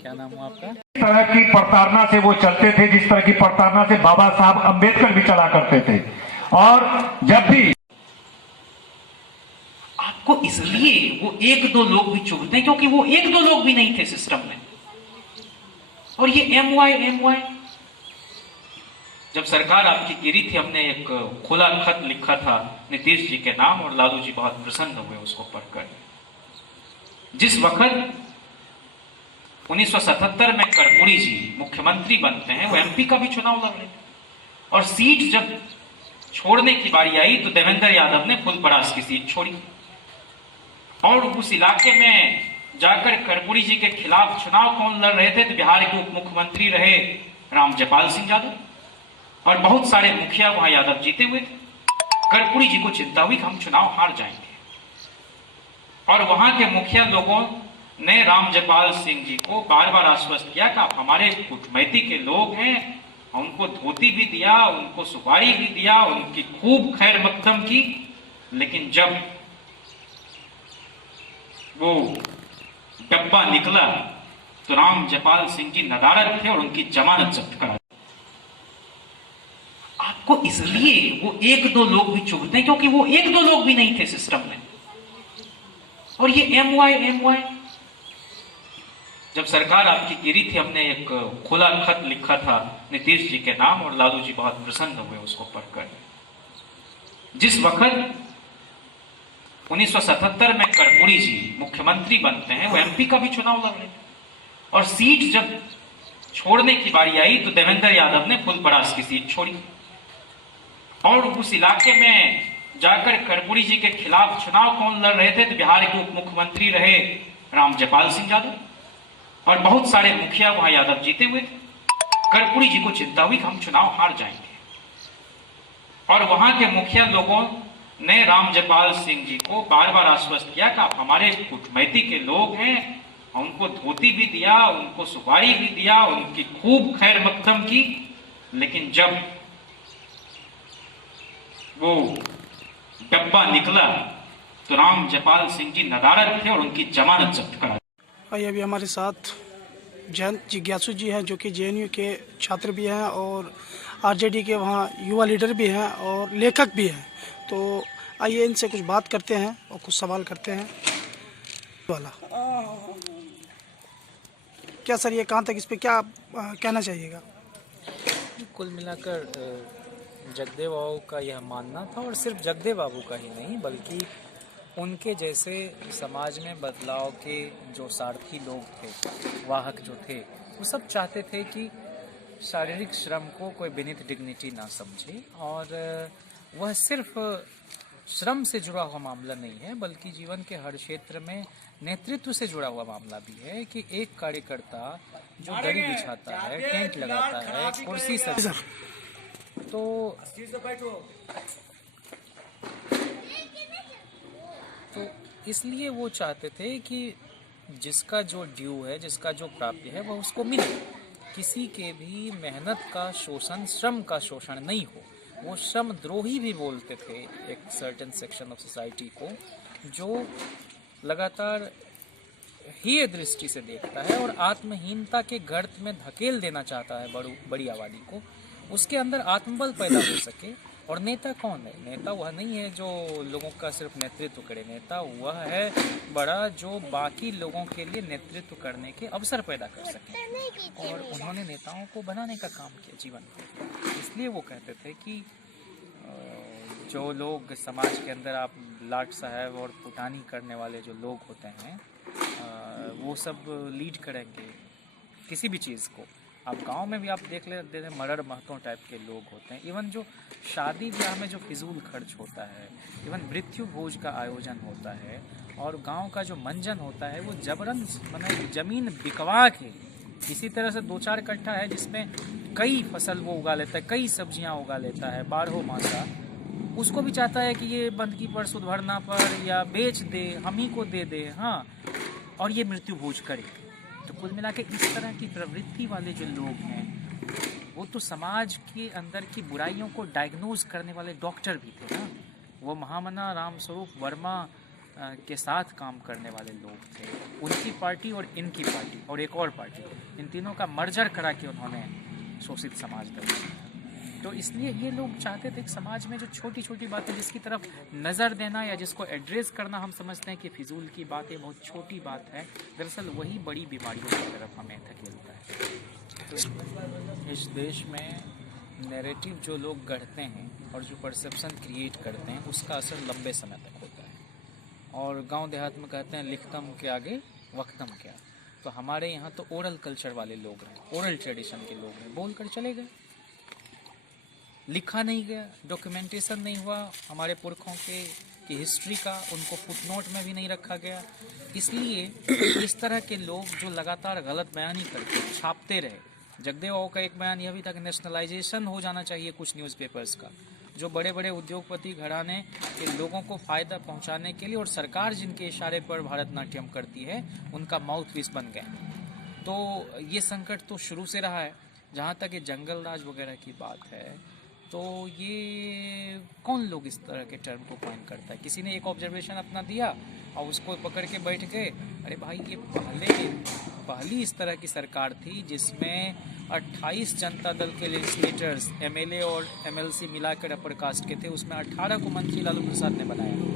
क्या नाम हुआ आपका? इस तरह की प्रताड़ना से वो चलते थे, जिस तरह की प्रताड़ना से बाबा साहब अम्बेडकर भी चला करते थे। और जब भी आपको इसलिए वो एक दो लोग भी चुभते हैं क्योंकि वो एक दो लोग भी नहीं थे सिस्टम में। और ये एम वाई जब सरकार आपकी गिरी थी, हमने एक खुला खत लिखा था नीतीश जी के नाम और लालू जी बहुत प्रसन्न हुए उसको पढ़कर। जिस वक्त 1977 में कर्पूरी जी मुख्यमंत्री बनते हैं, वो एमपी का भी चुनाव लड़ रहे थे और सीट जब छोड़ने की बारी आई तो देवेंद्र यादव ने फुलपरास की सीट छोड़ी और उस इलाके में जाकर कर्पूरी जी के खिलाफ चुनाव कौन लड़ रहे थे? तो बिहार के उप मुख्यमंत्री रहे रामजपाल सिंह यादव और बहुत सारे मुखिया वहां यादव जीते हुए थे। कर्पूरी जी को चिंता हुई कि हम चुनाव हार जाएंगे और वहां के मुखिया लोगों ने रामजपाल सिंह जी को बार बार आश्वस्त किया कि आप हमारे कुटमैती के लोग हैं। उनको धोती भी दिया, उनको सुपारी भी दिया, उनकी खूब खैर मकदम की। लेकिन जब वो डब्बा निकला तो रामजपाल सिंह जी नदारद थे और उनकी जमानत जब्त करा। आपको इसलिए वो एक दो लोग भी चुभते हैं क्योंकि वो एक दो लोग भी नहीं थे सिस्टम में। और ये एम वाई जब सरकार आपकी गिरी थी, हमने एक खुला खत लिखा था नीतीश जी के नाम और लालू जी बहुत प्रसन्न हुए उसको पढ़कर। जिस वक्त 1977 में कर्पूरी जी मुख्यमंत्री बनते हैं, वो एमपी का भी चुनाव लड़ रहे थे और सीट जब छोड़ने की बारी आई तो देवेंद्र यादव ने फुलपरास की सीट छोड़ी और उस इलाके में जाकर कर्पूरी जी के खिलाफ चुनाव कौन लड़ रहे थे? तो बिहार के उप मुख्यमंत्री रहे रामजपाल सिंह यादव और बहुत सारे मुखिया वहां यादव जीते हुए थे। कर्पूरी जी को चिंता हुई कि हम चुनाव हार जाएंगे और वहां के मुखिया लोगों ने रामजपाल सिंह जी को बार बार आश्वस्त किया कि आप हमारे कुटमैती के लोग हैं। उनको धोती भी दिया, उनको सुपारी भी दिया, उनकी खूब खैर मकदम की। लेकिन जब वो डब्बा निकला तो रामजपाल सिंह जी नदारद थे और उनकी जमानत जब्त करा। भाई अभी हमारे साथ जयंत जिज्ञासु जी हैं जो कि जेएनयू के छात्र भी हैं और आरजेडी के वहाँ युवा लीडर भी हैं और लेखक भी हैं। तो आइए इनसे कुछ बात करते हैं और कुछ सवाल करते हैं। वाला क्या सर, ये कहाँ तक इस पे क्या कहना चाहिएगा? कुल मिलाकर जगदेव बाबू का यह मानना था और सिर्फ जगदेव बाबू का ही नहीं बल्कि उनके जैसे समाज में बदलाव के जो सारथी लोग थे, वाहक जो थे, वो सब चाहते थे कि शारीरिक श्रम को कोई बेनिथ डिग्निटी ना समझे और वह सिर्फ श्रम से जुड़ा हुआ मामला नहीं है बल्कि जीवन के हर क्षेत्र में नेतृत्व से जुड़ा हुआ मामला भी है कि एक कार्यकर्ता जो दरी बिछाता है, टेंट लगाता है, कुर्सी सजा, तो इसलिए वो चाहते थे कि जिसका जो ड्यू है, जिसका जो प्राप्य है, वह उसको मिले। किसी के भी मेहनत का शोषण, श्रम का शोषण नहीं हो। वो श्रम द्रोही भी बोलते थे एक सर्टेन सेक्शन ऑफ सोसाइटी को जो लगातार हीय दृष्टि से देखता है और आत्महीनता के गर्त में धकेल देना चाहता है बड़ी आबादी को। उसके अंदर आत्मबल पैदा हो सके। और नेता कौन है? नेता वह नहीं है जो लोगों का सिर्फ नेतृत्व करे। नेता वह है बड़ा जो बाकी लोगों के लिए नेतृत्व करने के अवसर पैदा कर सके और उन्होंने नेताओं को बनाने का काम किया जीवन में। इसलिए वो कहते थे कि जो लोग समाज के अंदर आप लाट साहब और पुटानी करने वाले जो लोग होते हैं वो सब लीड करेंगे किसी भी चीज़ को। आप गांव में भी आप देख लेते हैं मर्डर महतों टाइप के लोग होते हैं। इवन जो शादी ब्याह में जो फिजूल खर्च होता है, इवन मृत्यु भोज का आयोजन होता है और गांव का जो मंजन होता है वो जबरन मैंने जमीन बिकवा के इसी तरह से 2-4 कट्ठा है जिसमें कई फसल वो उगा लेता है, कई सब्जियां उगा लेता है 12 मासा। उसको भी चाहता है कि ये बंदगी पर, सुध भरना पर या बेच दे, हम ही को दे दे, हाँ, और ये मृत्यु भोज करे। तो कुल मिला के इस तरह की प्रवृत्ति वाले जो लोग हैं वो तो समाज के अंदर की बुराइयों को डायग्नोज करने वाले डॉक्टर भी थे ना। वो महामना रामस्वरूप वर्मा के साथ काम करने वाले लोग थे, उनकी पार्टी और इनकी पार्टी और एक और पार्टी, इन तीनों का मर्जर करा के उन्होंने शोषित समाज का बनाया था। तो इसलिए ये लोग चाहते थे कि समाज में जो छोटी छोटी बातें जिसकी तरफ नज़र देना या जिसको एड्रेस करना हम समझते हैं कि फिजूल की बात है, बहुत छोटी बात है, दरअसल वही बड़ी बीमारियों की तरफ हमें धकेलता है। तो इस देश में नैरेटिव जो लोग गढ़ते हैं और जो परसेप्शन क्रिएट करते हैं उसका असर लंबे समय तक होता है। और गांव देहात में कहते हैं लिखतम के आगे वक्तम क्या। तो हमारे यहाँ तो ओरल कल्चर वाले लोग हैं, ओरल ट्रेडिशन के लोग हैं, बोल कर चले गए, लिखा नहीं गया, डॉक्यूमेंटेशन नहीं हुआ हमारे पुरखों की हिस्ट्री का, उनको फुटनोट में भी नहीं रखा गया। इसलिए इस तरह के लोग जो लगातार गलत बयानी करके छापते रहे। जगदेव आओ का एक बयान यह भी था कि नेशनलाइजेशन हो जाना चाहिए कुछ न्यूज़पेपर्स का, जो बड़े बड़े उद्योगपति घराने के लोगों को फ़ायदा पहुंचाने के लिए और सरकार जिनके इशारे पर भारतनाट्यम करती है उनका माउथ पीस बन गए। तो ये संकट तो शुरू से रहा है। जहाँ तक ये जंगल राज वगैरह की बात है तो ये कौन लोग इस तरह के टर्म को कॉइन करता है। किसी ने एक ऑब्जर्वेशन अपना दिया और उसको पकड़ के बैठ गए। अरे भाई ये पहली इस तरह की सरकार थी जिसमें 28 जनता दल के लेजिस्लेटर्स, एमएलए और एमएलसी मिलाकर अपर कास्ट के थे, उसमें 18 को मंत्री लालू प्रसाद ने बनाया।